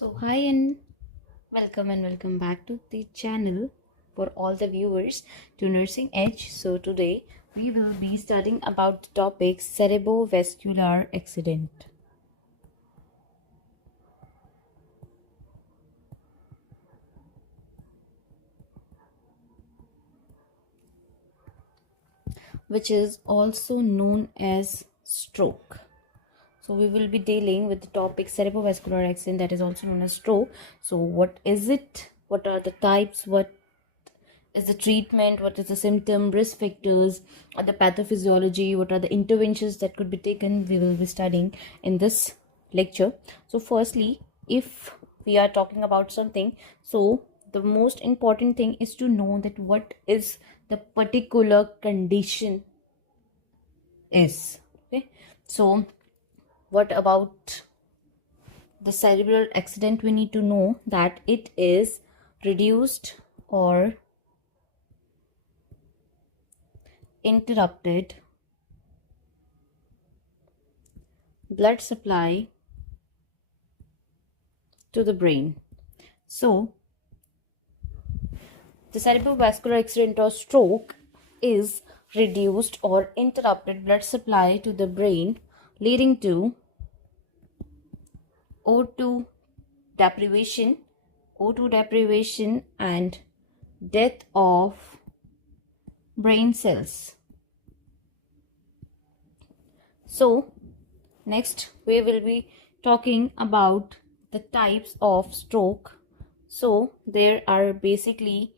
So hi and welcome back to the channel for all the viewers to Nursing Edge. So today we will be studying about the topic cerebrovascular accident, which is also known as stroke. So we will be dealing with the topic cerebrovascular accident, that is also known as stroke. So what is it? What are the types? What is the treatment? What is the symptom, risk factors, or the pathophysiology? What are the interventions that could be taken? We will be studying in this lecture. So firstly, if we are talking about something, so the most important thing is to know that what is the particular condition is. Okay, so what about the cerebral accident? We need to know that it is reduced or interrupted blood supply to the brain. So the cerebrovascular accident or stroke is reduced or interrupted blood supply to the brain, leading to O2 deprivation, and death of brain cells. So next we will be talking about the types of stroke. So there are basically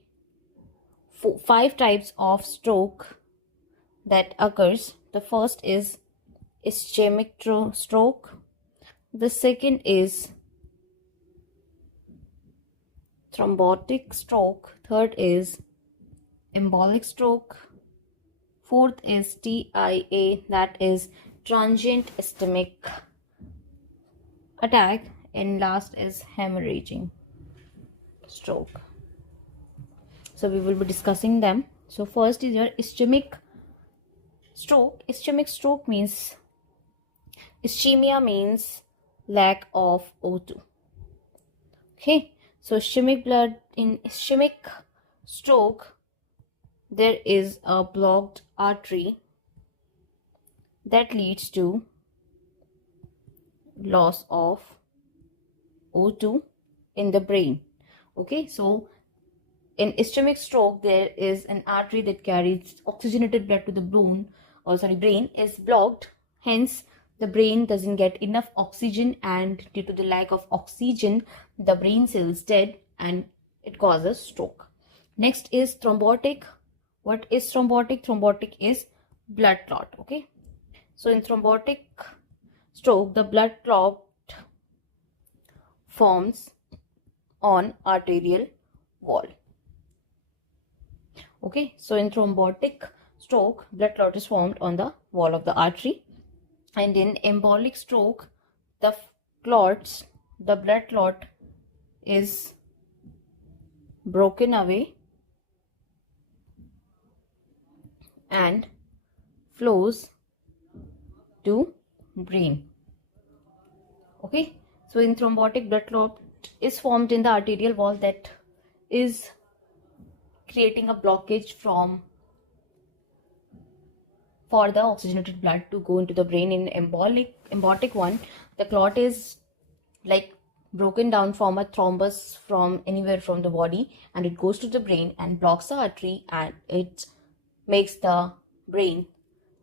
five types of stroke that occurs. The first is ischemic stroke. The second is thrombotic stroke. Third is embolic stroke. Fourth is TIA, that is transient ischemic attack, and last is hemorrhaging stroke. So we will be discussing them. So first is your ischemic stroke. Ischemia means lack of O2. Okay, so in ischemic stroke, there is a blocked artery that leads to loss of O2 in the brain. Okay, so in ischemic stroke, there is an artery that carries oxygenated blood to the brain is blocked. Hence, the brain doesn't get enough oxygen, and due to the lack of oxygen, the brain cells dead and it causes stroke. Next is thrombotic. What is thrombotic? Thrombotic is blood clot. Okay, so in thrombotic stroke, the blood clot forms on arterial wall. Okay, so in thrombotic stroke, blood clot is formed on the wall of the artery, and in embolic stroke, the blood clot is broken away and flows to brain. Okay, so in thrombotic, blood clot is formed in the arterial wall that is creating a blockage for the oxygenated blood to go into the brain. In embotic one, the clot is like broken down from a thrombus from anywhere from the body, and it goes to the brain and blocks the artery, and it makes the brain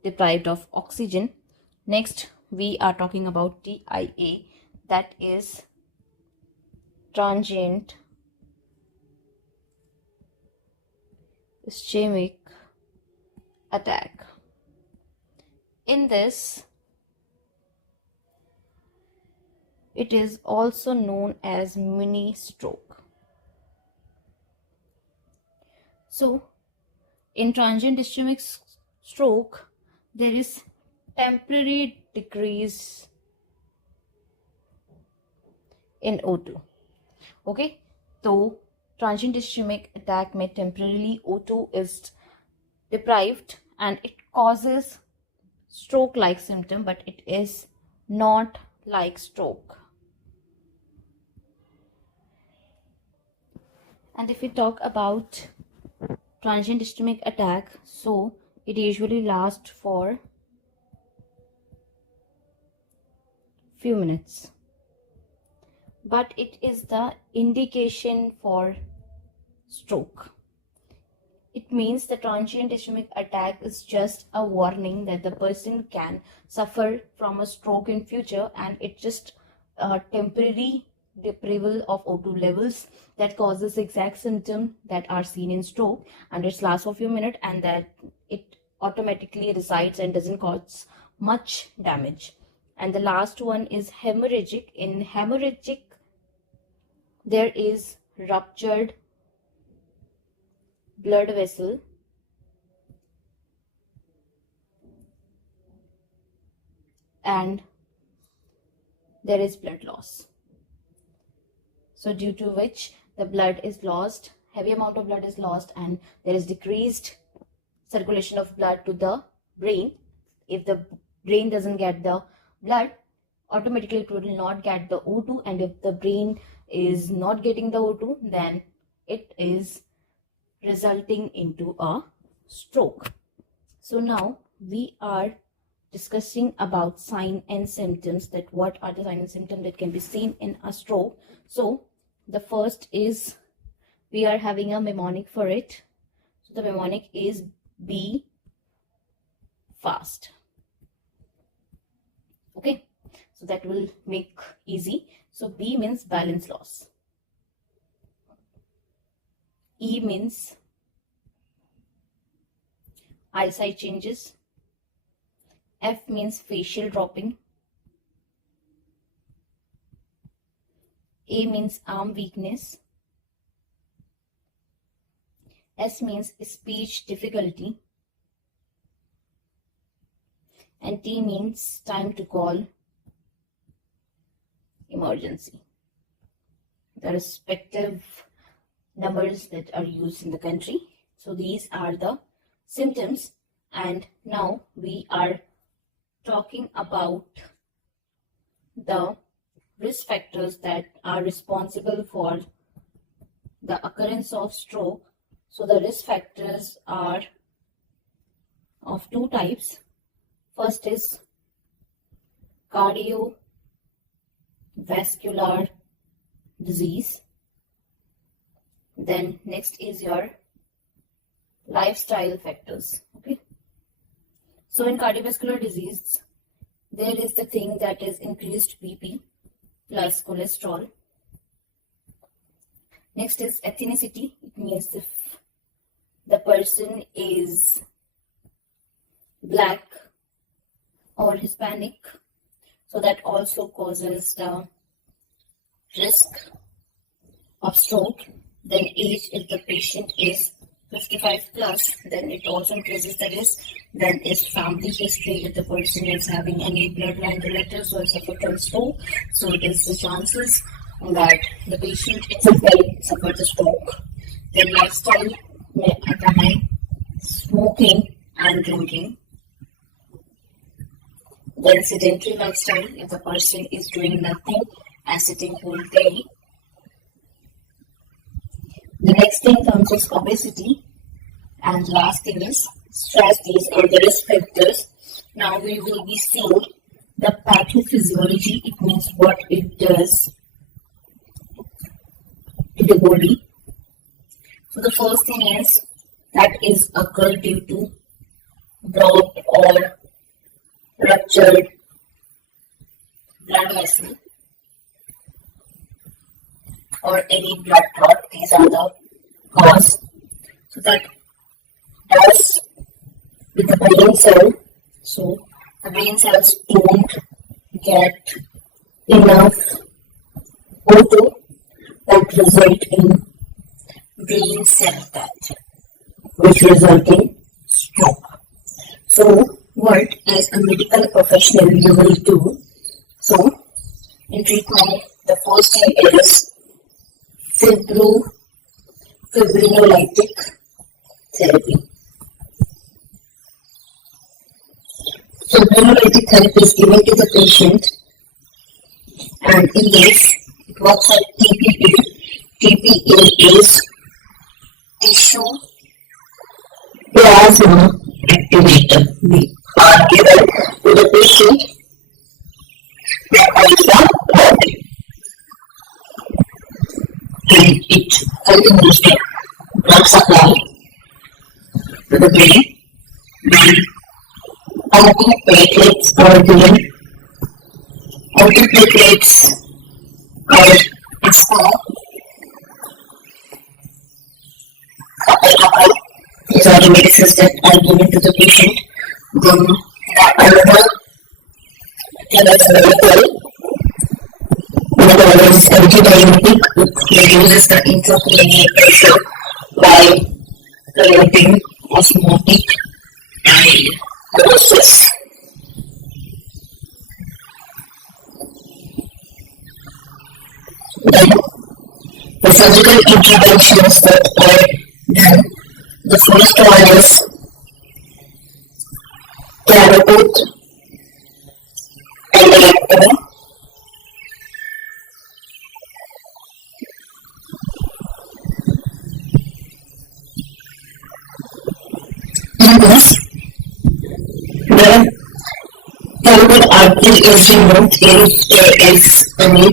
deprived of oxygen. Next, we are talking about TIA, that is transient ischemic attack. In this, it is also known as mini stroke. So in transient ischemic stroke, there is temporary decrease in O2. Okay, so transient ischemic attack may temporarily O2 is deprived and it causes stroke like symptom, but it is not like stroke. And if we talk about transient ischemic attack, so it usually lasts for few minutes, but it is the indication for stroke. It means the transient ischemic attack is just a warning that the person can suffer from a stroke in future, and it's just a temporary deprival of O2 levels that causes exact symptoms that are seen in stroke, and it lasts for a few minutes, and that it automatically resides and doesn't cause much damage. And the last one is hemorrhagic. In hemorrhagic, there is ruptured blood vessel and there is blood loss. So due to which the blood is lost, heavy amount of blood is lost, and there is decreased circulation of blood to the brain. If the brain doesn't get the blood, automatically it will not get the O2, and if the brain is not getting the O2, then it is resulting into a stroke. So now we are discussing about sign and symptoms, that what are the signs and symptoms that can be seen in a stroke. So the first is, we are having a mnemonic for it. So the mnemonic is be fast. Okay, so that will make easy. So B means balance loss. E means eyesight changes. F means facial dropping. A means arm weakness. S means speech difficulty. And T means time to call emergency. The respective numbers that are used in the country. So these are the symptoms, and now we are talking about the risk factors that are responsible for the occurrence of stroke. So the risk factors are of two types. First is cardiovascular disease. Then next is your lifestyle factors. Okay. So in cardiovascular disease, there is the thing that is increased BP plus cholesterol. Next is ethnicity. It means if the person is black or Hispanic, so that also causes the risk of stroke. Then age, if the patient is 55 plus, then it also increases the risk. Then is family history, if the person is having any bloodline relatives or suffer from stroke, so it is the chances that the patient will suffer the stroke. Then lifestyle, smoking and drinking. Then sedentary lifestyle, if the person is doing nothing and sitting whole day. The next thing comes is obesity, and last thing is stress. These are the risk factors. Now we will be seeing the pathophysiology. It means what it does to the body. So the first thing is that is occur due to blocked or ruptured blood vessel or any blood clot. These are the cause. So that does with the brain cell. So the brain cells don't get enough O2, that result in brain cell death, which result in stroke. So what as a medical professional you will do? So in treatment, the first thing is fibrinolytic therapy. Fibrinolytic therapy is given to the patient, and in this it works like TPA. TPA is tissue plasma activator. We are given to the patient the alpha body. And it continues the blood supply to the brain. Then antiplatelets are given. Antiplatelets are expelled. These are the medicines that are given to the patient. Then another thing is medical. Medical is antidiuretic. It reduces the intracranial pressure by preventing osmotic diuresis. Then the surgical interventions that are done. The first one is carotid endarterectomy. In this, the carotid artery is removed if there is any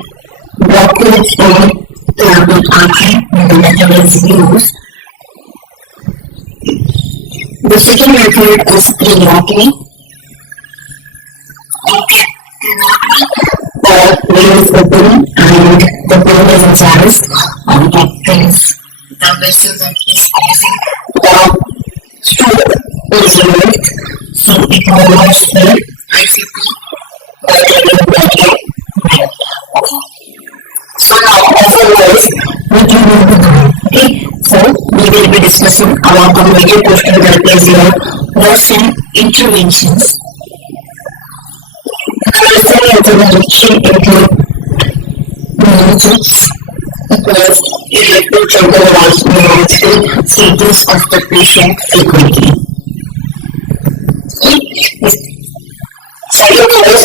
blockage on carotid artery when the method is used. The second method is craniotomy. The vein is open and the bone is incised and that is the vessel that is causing the stroke is removed. So it removes the ICP by the blood. Okay. So now as always we do know the goal. Okay. So we will be discussing about the major question that is your nursing interventions. Nursing intervention include neurologists, because you have to check the neurological status of the patient frequently. Second is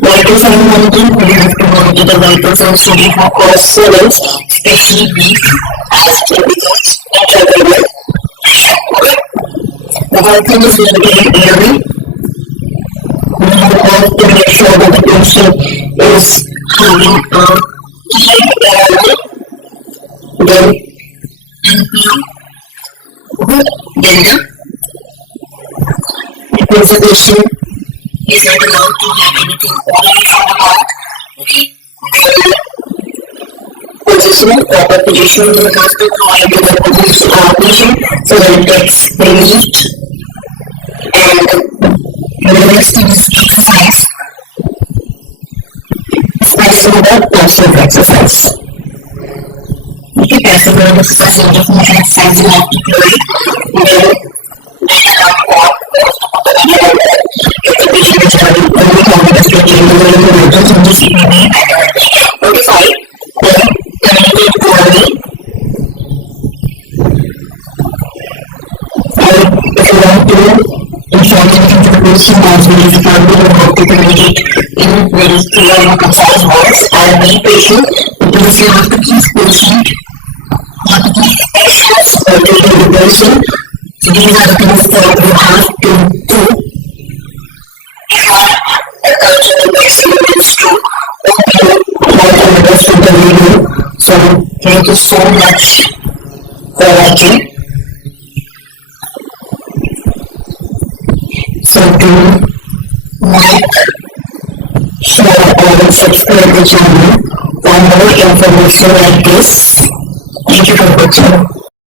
vital sign monitoring. We have to monitor the vital signs to be for swells, especially weak as tuberculosis and tubercular. The third thing is maintaining airway. We have to make sure that the patient is having a clean airway. Then NPO. Then the preservation is not allowed to have anything already from the mouth. Okay. Positioning, proper position in the hospital provide to the patient so that it gets relieved. And the next thing is exercise, especially the passive exercise. Okay, passive exercise is definitely exercise you have to play. Then if the patient is having only confidence to take the mental changes, it may be notified. Then communicate poorly. And if you want to inform anything to the patient as well as family, you have to communicate in very clear and concise words and be patient, because you have to keep patient, you have to keep patience or taking the patient. So these are the things that you have to do. A cultural experience to open like the rest of the video. So thank you so much for watching. So do like, share and subscribe the channel for more information like this. Thank you for watching.